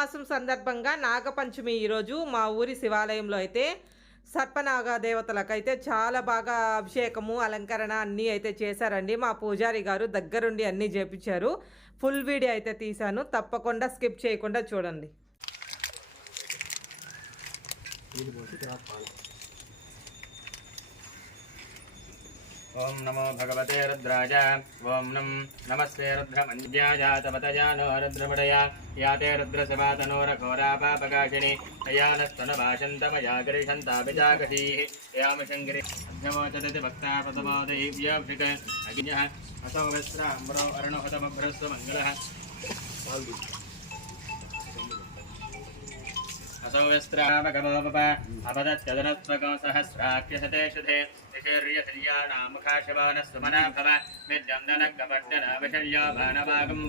మాసం సందర్భంగా నాగపంచమి ఈరోజు మా ఊరి శివాలయంలో అయితే సర్పనాగ దేవతలకు అయితే చాలా బాగా అభిషేకము అలంకరణ అన్నీ అయితే చేశారండి. మా పూజారి గారు దగ్గరుండి అన్నీ చేపించారు. ఫుల్ వీడియో అయితే తీశాను. తప్పకుండా స్కిప్ చేయకుండా చూడండి. ओं नमो भगवते रुद्राज ओं नम, नमस्ते रुद्रमञ्ज्ञाया तपतया नो रुद्रपटया या ते रुद्रसवातनोरघोरापापकाशिनि तया नस्तनभाषन्तमया गृह्यन्ताभिजागतीः असौ असौ विस्त्रामगमोपप अपदत्यदनत्वको सहस्राख्यसते शुधे निशीर्यतिर्याणामुखाशवानः भव विद्यन्दनकपट्टनाविशल्यो भानवागं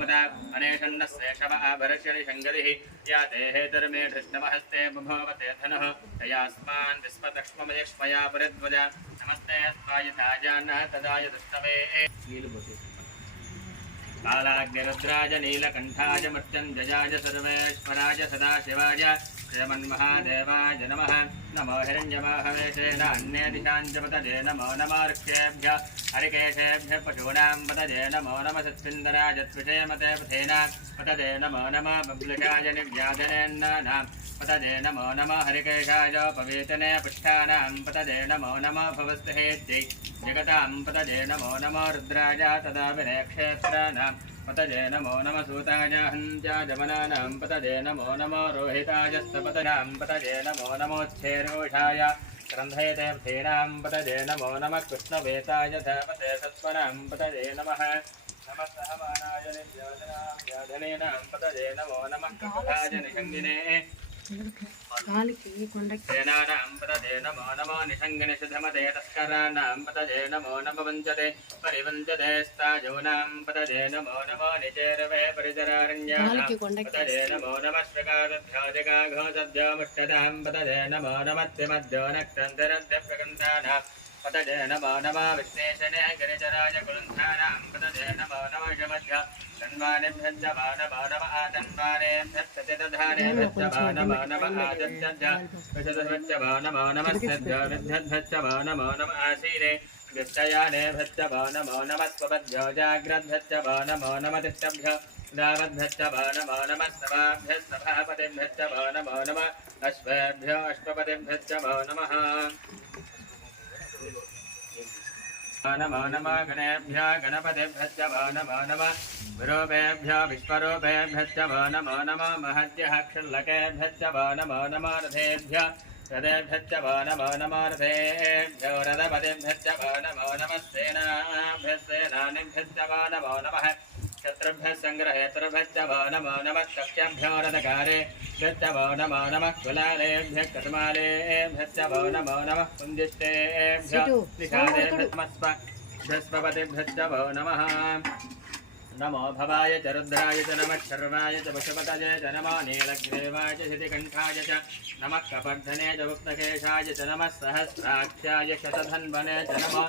कालाग्निरुद्राय नीलकण्ठाय मृत्युञ्जयाय सर्वेश्वराय सदाशिवाय श्रीमन्महादेवाय नमः। नमो हिरण्यमाहवेशेन अन्ये दिशाञ्चपतजे नमो नमोर्क्षेभ्य हरिकेशेभ्य पशूनां पतजे नमो नम सत्सिन्दराय त्विषयमते पथेन। पतजे नमो नम बब्लिकाय निव्याजनेन्नानां पतजे नमो नम हरिकेशाय पवेतने पुष्टानां पतजे नमो नम भवस्तहेत्यै जगतां पतजे नमो नमो रुद्राय तदा विनयक्षेत्राणां। पतजे नमो नम सूताय, हन्त्याजमनानां पतजे नमो नमो रोहितायस्तपतनां पतजे नमो नमोच्छेरोषाय ग्रन्थयते पथेनां पतजे नमो नमः कृष्णवेताय धपते सत्वनां पतजे नमः। नमः सहमानाय, निर्याजनां पतजे नमो नमः कपटाय निषङ्गिने కాలికి కొండకేనామృతేన మో నమో నిషంగనిషధమదే తస్కరాణామృతజే నమో నమ వంచతే పరివంచతే స్థాజూనామృతజే నమో నమో నిచేరవే పరిచరారణ్యామృతజే నమో నమ శ్రకాదభ్యోజగాఘోషభ్యోముష్టదామృతజే నమో पतजे नमो नमः विश्लेषणे गिरिजराय कुलुन्धानां पतजे नमो मानव नम आतन्वानेभ्यश्च दधानेभ्यश्च आशीरे व्यक्तयानेभ्यश्च मानव नमस्वभ्य जाग्रद्भ्यश्च मानव नमतिष्ठभ्य रामभ्यश्च मानव नमस्तवाभ्यः नम नमः नमो नमः गणेभ्यः गणपतिभ्यश्च वो नमो नमः विरूपेभ्यो विश्वरूपेभ्यश्च वो नमो नमः महद्यः क्षुल्लकेभ्यश्च नमो नमो रथेभ्यः रथेभ्यश्च नमो नमो रथेभ्यो रथपतिभ्यश्च नमो नमः सेनाभ्यः सेनानिभ्यश्च नमो नमः शत्रुभ्यः सङ्ग्रहेतृभ्यश्च वो नमो नमः कक्ष्यभ्यो रथकारेभ्यश्च वो नमो नमः कुलालेभ्यः कटमालेभ्यश्च नमो नमः कुञ्जिष्टेभ्यः सिटु, निषादेभ्यस्म बृहस्पतिभ्यश्च वो नमः। नमो भवाय च रुद्राय च नमः शर्वाय च पशुपतये च नमो नीलग्रीवाय च शितिकण्ठाय च नमः कपर्धने च गुप्तकेशाय च नमः सहस्राक्षाय शतधन्वने च नमो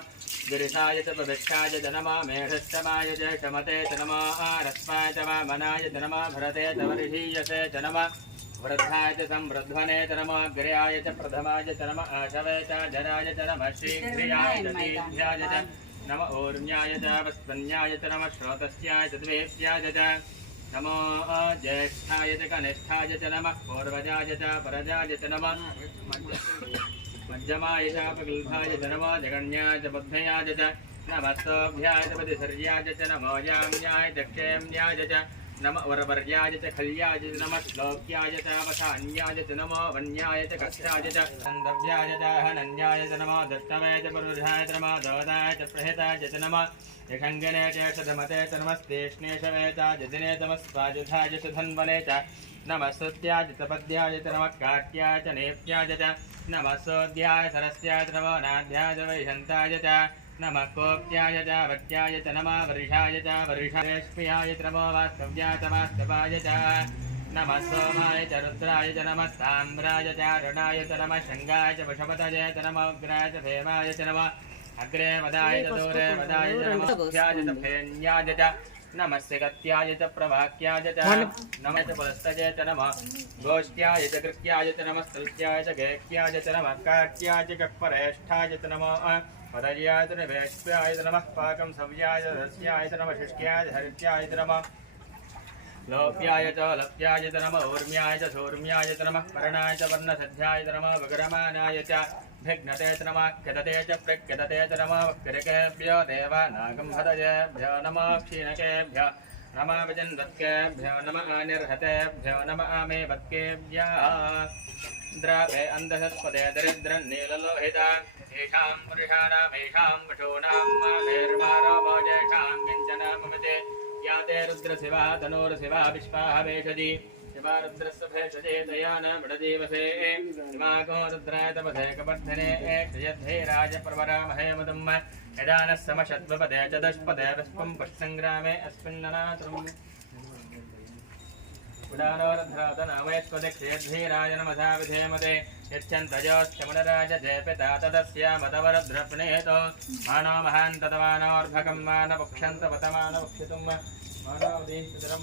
गिरिशाय च पविक्षाय च नमो मेढस्तमाय च शमते च नमो रस्माय च वामनाय च नमो भरते च वर्षीयसे च नमः वृद्धाय च संवृध्वने च नमो अग्र्याय च प्रथमाय च नम आशवे च जराय च नमः शीघ्रियाय च दीर्घ्याय च नम ऊर्ण्याय च वस्पन्याय च, नमः श्रोतस्याय च, द्वेष्याय च। नमो ज्येष्ठाय च, कनिष्ठाय च, नमः पूर्वजाय च परजाय च, नमः मध्यमाय च च, नमो जगण्याय च, बुद्धयाय च नमस्तोभ्याय च पतिसर्याय च, नमो याम्याय च क्षेम्याय च। नम वरवर्याय च खल्याय च नमः श्लोक्याय च वसान्याय च नमो वन्याय च कक्षाय च सन्दव्याय च हनन्याय च नमो दष्टवे च पुरुषाय च नमो दोदाय च प्रहिताय च नमः यशङ्गने च शतमते च नमस्तेष्णेशवे च जदिने तमस्वाजुधाय च धन्वने च नमः च तपद्याय च नमः काट्याय च नेप्याय च नमः सोद्याय सरस्याय च नमो नाध्याय च वैशन्ताय च नमः कोप्याय च वट्याय च नमः वर्षाय च वर्षाय च नमो वास्तव्याय च वास्तवाय च नमः सोमाय च रुद्राय च नमः साम्राय च रुणाय च नमः शङ्गाय च वशपतये च नमः उग्राय च भेमाय च नमः अग्रे वदाय च दूरे वदाय च नमः च फेन्याय च नमस्य गत्याय च प्रभाक्याय च नमः च पुरस्तये च नमः। गोष्ठ्याय च कृत्याय च नमः स्तुत्याय च गेक्याय च नमः काट्याय च कक्परेष्ठाय च नमः। पदयाय च निवेश्याय च नमः पाकं सव्याय च रस्याय च नमः शुष्क्याय च हरित्याय च नमः। लोप्याय च लप्याय च नमः ऊर्म्याय च सौर्म्याय च नमः च वर्णसध्याय च नमः वग्रमानाय च भिघ्नते च नमः क्षदते च प्रक्षदते च नमः वक्रिकेभ्यो देवानागं हदयेभ्यो नमः क्षीणकेभ्यो नमः विजन्वत्केभ्यो नमः निर्हतेभ्यो नमः मे वत्केभ्यः द्रावे अन्धसत्पदे दरिद्रन्नीललोहिता येषां पुरुषाणामेषां पशूनां माभेर्मारोमोजेषां किंचन ममते या ते रुद्रशिवा तनोरशिवा विश्वाः वेषति शिवा रुद्रस्य भेषजे तया न मृडजीवसे शिवाको रुद्राय तपसे कपर्धने क्षयद्धैराज प्रवरामहे यदा नः समशत्वपदे च दशपदे पुष्पं पुष्सङ्ग्रामे अस्मिन्ननातुम् उदानोरध्रातनामयत्वदक्षेद्धीराय नमसा विधेमते। यच्छन्तयोश्चमुनराज जयपिता तदस्यामतवरद्रप्णेतो मानो महान् तदमानोर्भकं मानपक्षन्तपतमानपक्षितुं मानवदीश्वरं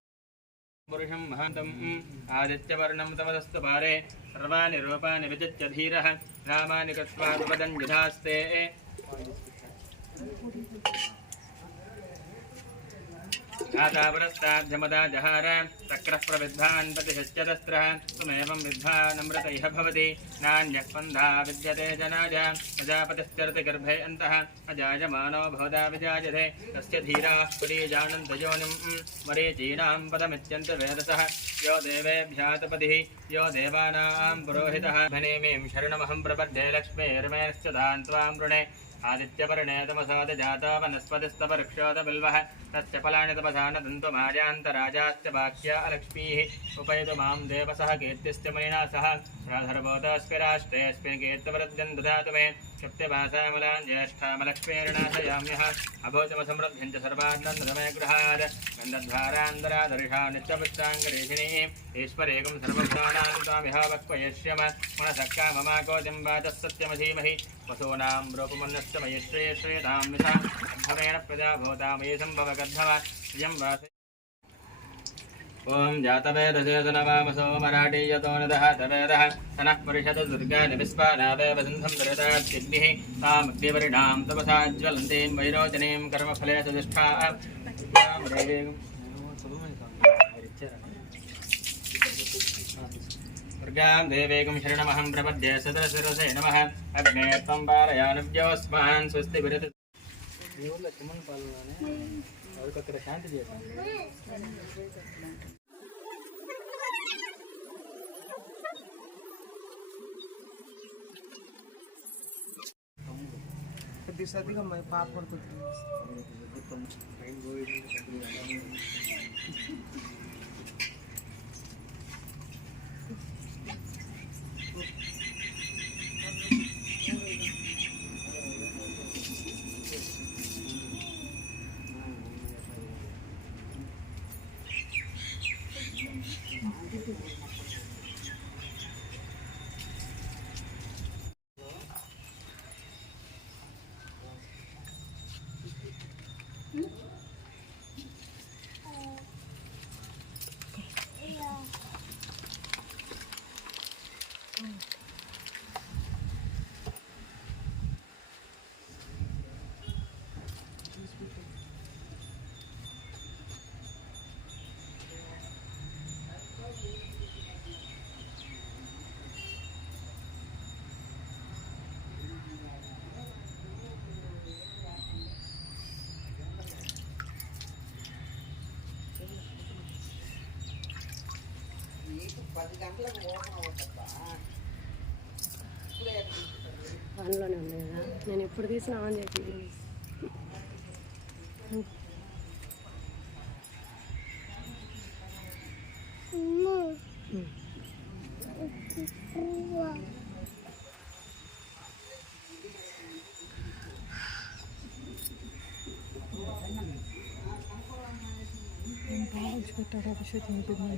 पुरुषं महान्तम् आदित्यवर्णं तमदस्तु पारे सर्वाणि रूपाणि विजित्य धीरः रामानि कृत्वा विपदं युधास्ते। घातापुरस्ताभ्यमदा जहार चक्रः प्रविद्धान् प्रतिशश्चतस्त्रः त्वमेवं विद्धानमृत इह भवति। नान्यः विद्यते जनाज प्रजापतिश्चरति गर्भे अन्तः, अजायमानो भवदा विजायते। तस्य धीराः पुरीजानन्तयोनिं मरीचीनां पदमित्यन्तवेदसः यो देवेभ्यातपतिः, यो देवानां पुरोहितः। धनेमीं शरणमहं प्रपद्ये लक्ष्मीर्मेश्च दान् त्वां वृणे आदित्यवर्णे तमसोद जातो वनस्पतिस्तपवृक्षोदबिल्वः तस्य फलानि तपसा न दन्तुमार्यान्तराजाश्च वाक्या अलक्ष्मीः उपयतु मां देवसः कीर्तिश्च मणिना सह श्राधर्वोतोऽस्मि राष्ट्रेऽस्मिन् कीर्तवृद्धिं ददातु मे सप्तभासामलान् ज्येष्ठामलक्ष्मीर्णाशयाम्यः अभूतमसमृद्धिं च सर्वान्नन्दमे गृहात् गन्धद्वारान्तरादर्शा नित्यपुष्टाङ्गरेषिणीः ईश्वरेकं सर्वभूतानां त्वामिह वक्वयष्यम मनसक्का वाचः सत्यमधीमहि ॐ जातवेदसेतनवामसो मराठीयतो नदः तवेदः तनः परिषद दुर्गानि विस्पानावेव सिन्धं दरदात्यग्निः तामग्निवर्णां तपसा ज्वलन्तीं वैरोचनीं कर्मफले सदिष्ठाः दुर्गां देवेकं शरणमहं प्रपद्ये सदरशिरसे नमः अग्ने त्वं पारयानुव्योऽस्मान् स्वस्ति विरति అక్కడ శాంతి చేశాను प्रतिशत पाप पर तो సర్దిగా మా పాప పడుతుంది పనిలోనే ఉంది కదా. నేను ఎప్పుడు తీసినా ఆన్ చేసి పెట్టాడు అభిషేక్ తినిపిద్దాం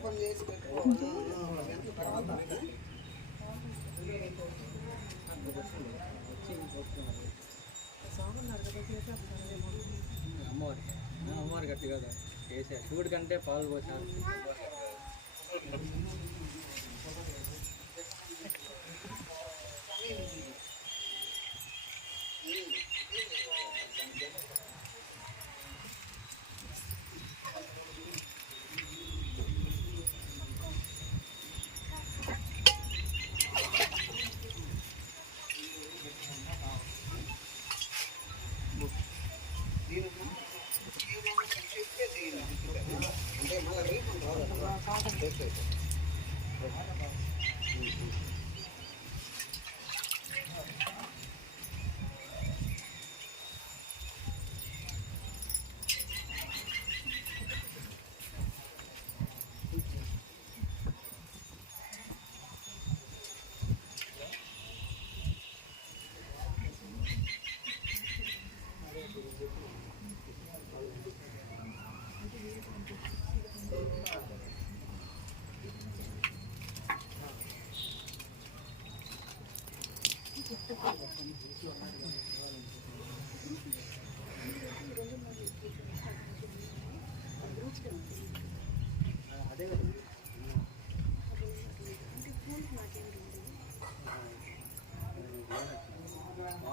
ఓపెన్ చేసి అమ్మవారి అమ్మవారి గట్టి కదా చేసా కంటే పాలు పోసాను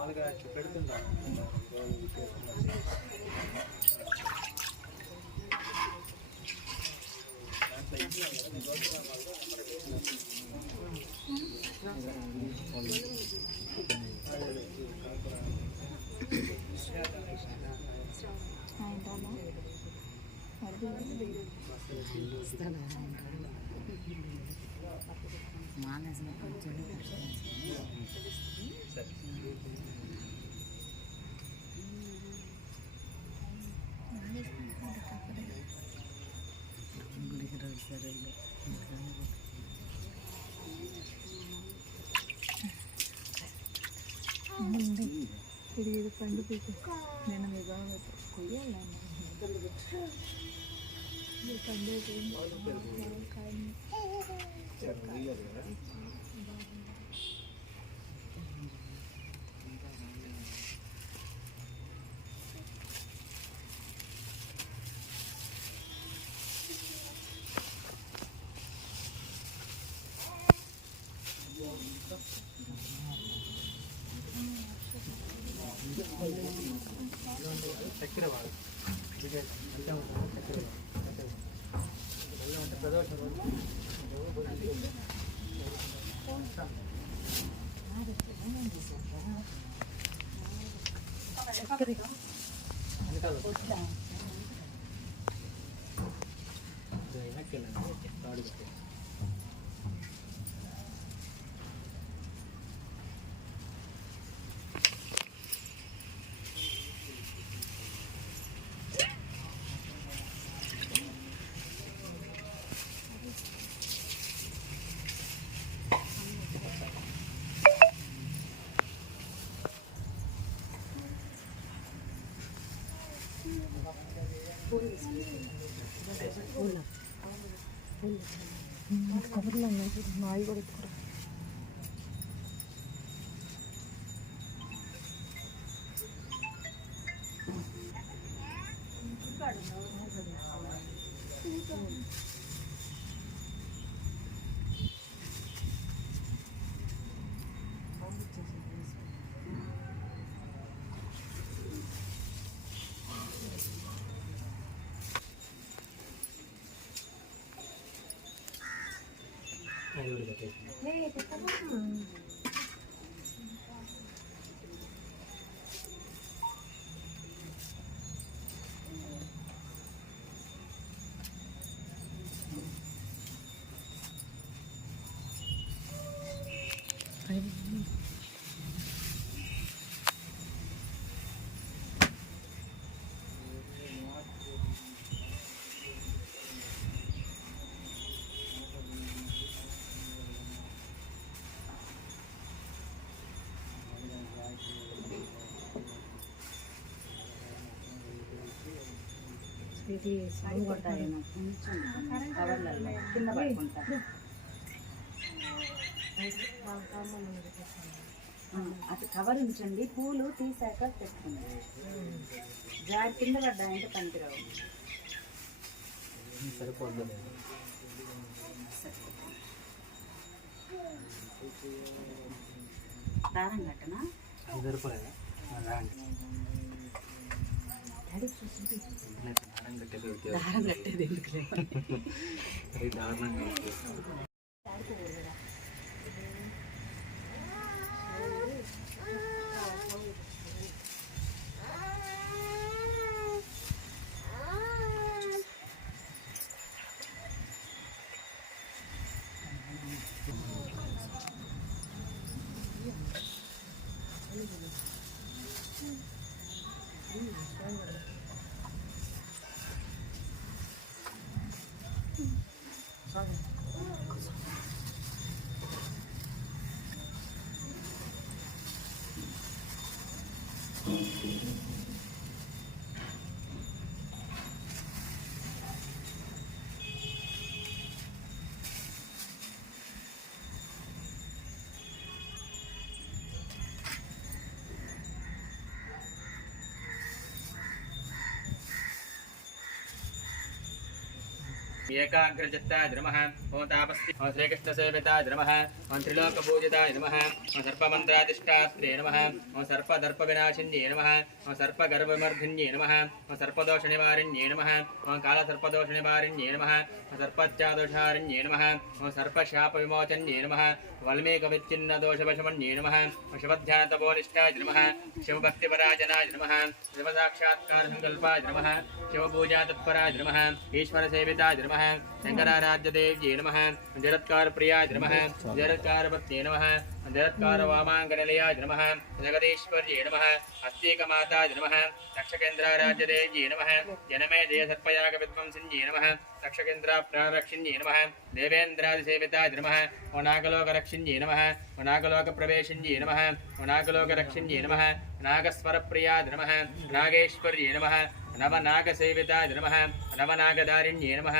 మామూలుగా పెడుతుందా మానేసిన కొంచెం ఇది ఇది నేను మీ బాగా కొయ్యాలి? పండుగ 들어가요. 이게 연장으로 이렇게 가도 돼. 아, 많이 걸었다. 料だけ。ねえ、ここご飯。ఇది కొట్టాలి కవర్లలో కింద పడుకుంటా అది కవర్ ఉంచండి. పూలు తీసాక పెట్టుకుంది. జారి కింద పడ్డాయంటే పనికిరావు. సరిపోతుంది దారం కట్టనా? సరిపోలేదా? దారం కట్టేది దారం కట్టేది ఎందుకులే అది దారుణంగా एकाग्रचित्ता द्रुमः होतापस्ति ओं श्रीकृष्णसेविताय नमः। ओं त्रिलोकपूजिताय नमः। ओं सर्पमन्त्रातिष्ठास्त्रे नमः। ओं सर्पदर्पविनाशिन्ये नमः। ओं सर्पगर्भमर्धिन्ये नमः। ओं सर्पदोषनिवारिण्ये नमः। ओं कालसर्पदोषनिवारिण्ये नमः। ओं सर्पत्यादोषारिण्ये नमः। ओं सर्पशापविमोचन्ये नमः। वल्मीकविच्छिन्नदोषवशमन्ये नमः। ओं शिवध्यानतपोनिष्ठाय नमः। शिवभक्तिपराजनाय नमः। शिवसाक्षात्कारसङ्कल्पाय नमः। शिवपूजातत्पराय नमः। ईश्वरसेविताय नमः। शंकराराध्यते ये नमः। जगत्कार प्रियाय नमः। जगत्कार पत्नी नमः। जगत्कार वामाङ्गनिलयाय नमः। जगदीश्वर्ये नमः। अस्त्येकमाताय नमः। रक्षकेन्द्राराध्यते नमः। जनमे जयसर्पयागविद्वंसिन्ये नमः। रक्षकेन्द्राप्रारक्षिण्ये नमः। देवेन्द्रादिसेविताय नमः। वनाकलोकरक्षिण्ये नमः। वनाकलोकप्रवेशिण्ये नमः। वनाकलोकरक्षिण्ये नमः। नागस्वरप्रियाय नमः। नागेश्वर्ये नमः। नवनागसेविताय नमः। नवनागदारिण्ये नमः।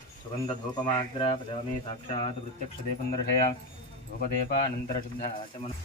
వల్మీక దేవాలయ నివాసిన్యే నమ మంత్రాధిష్టాత్ర మానసా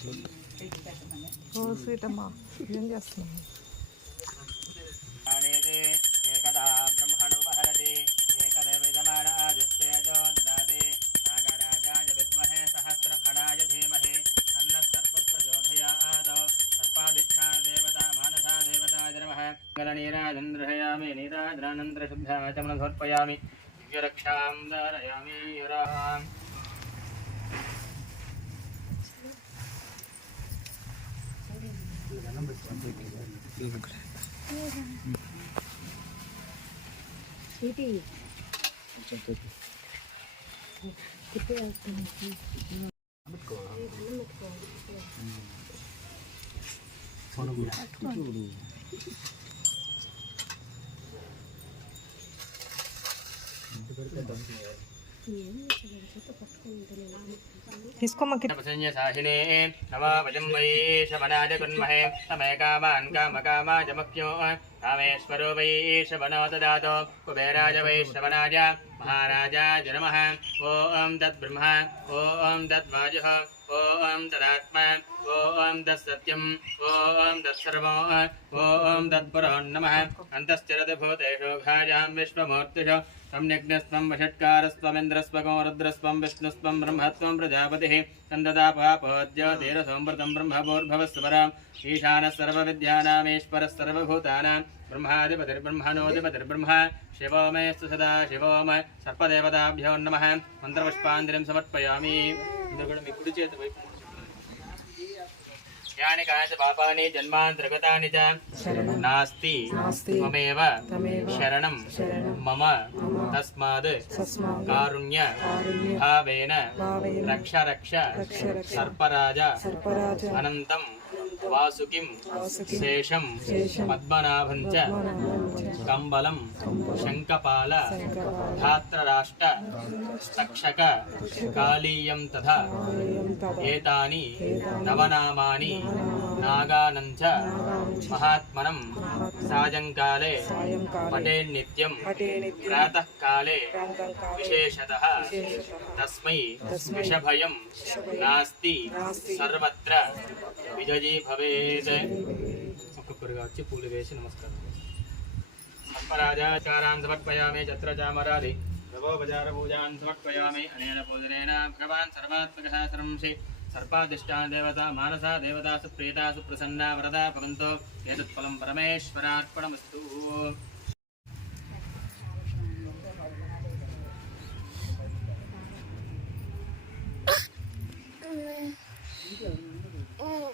మా నాలుగు కంటే ఇవన్నీ తెచ్చుకుంటాం అంటే నాకే చెప్తుంది అనేతే ఏకదా బ్రహ్మణోపహరతి ఏకదేవిజమానాదిస్తేజో దదాతి నాగరాజాయ విద్మహే సహస్రఫణాయ ధీమహి తన్నః సర్పప్రచోదయాద్ సర్పాధిష్ఠా దేవతా మానసా దేవతాయ నమః గలనీరాజంద్రహయామి నీరాజనానంతరశుద్ధాచమన సమర్పయామి దివ్యరక్షాం ధారయామి యురాం 집이 그때 왔더니 저는 그냥 통으로 그렇게 던지네요. इसको काम कामा कामेश्वरो वैश वनो ददातो कुबेराज वैश्रवनाज महाराजा जनमः ओम तद्ब्रह्म, ओं तद्वाजः ओम तदात्मा, ओम तत्सत्यम्, ओम तत्सर्वो ओम तत्पुरो नमः। अन्तश्चरदभूतेषु घायां विश्वमूर्तिषु सम्यग्नस्त्वं वषट्कारस्त्वमिन्द्रस्वगो रुद्रस्वं विष्णुस्वं ब्रह्मत्वं प्रजापतिः तन्ददापापोज्योतिरसंवृतं ब्रह्मभूर्भवस्वराम्, ईशानः सर्वविद्यानामीश्वरः सर्वभूतानां ब्रह्माधिपतिर्ब्रह्मणोऽधिपतिर्ब्रह्म शिवो मे सदा शिवो मे सर्पदेवताभ्यो नमः। मन्त्रपुष्पाञ्जलिं समर्पयामि। ఇంద్రుడు మీ కుడి చేతి వైపు యాని కాచ పాపాని జన్మాంతర్గతాని చ నాస్తి త్వమేవ శరణం మమ తస్మాద్ కారుణ్య భావేన రక్ష రక్ష సర్పరాజ అనంతం వాసుకిం శేషం పద్మనాభం చ కంబలం శంకపాల ధాత్రరాష్ట్ర తక్షక కాళీయం తథా ఏతాని నవనామాని నాగానం చ మహాత్మనం సాయంకాలే పఠేన్నిత్యం ప్రాతఃకాలే విశేషతః తస్మై విషభయం నాస్తి సర్వత్ర విజయీ భవేత్ ఒక్కొక్కరుగా వచ్చి పూలు వేసి నమస్కారం సర్పరాజాచారాన్ సమర్పయామి చత్ర చామరాది నవోపచారపూజాన్ సమర్పయామి అనేన పూజనేన భగవాన్ సర్వాత్మకः సర్వం శ్రీ సర్పాదిష్టా దేవత మానస దేవతాసు ప్రియతాసు ప్రసన్న వరద భవంతో ఏతత్ఫలం పరమేశ్వరార్పణమస్తు Oh.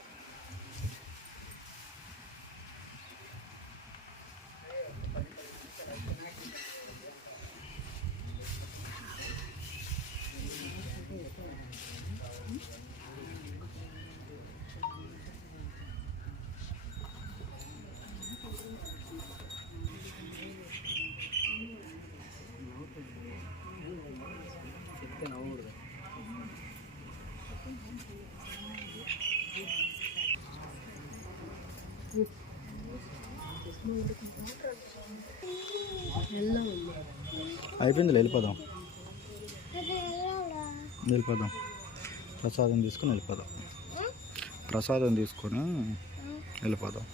అయిపోయింది వెళ్ళిపోదాం. వెళ్ళిపోదాం. ప్రసాదం తీసుకొని వెళ్ళిపోదాం. ప్రసాదం తీసుకొని వెళ్ళిపోదాం.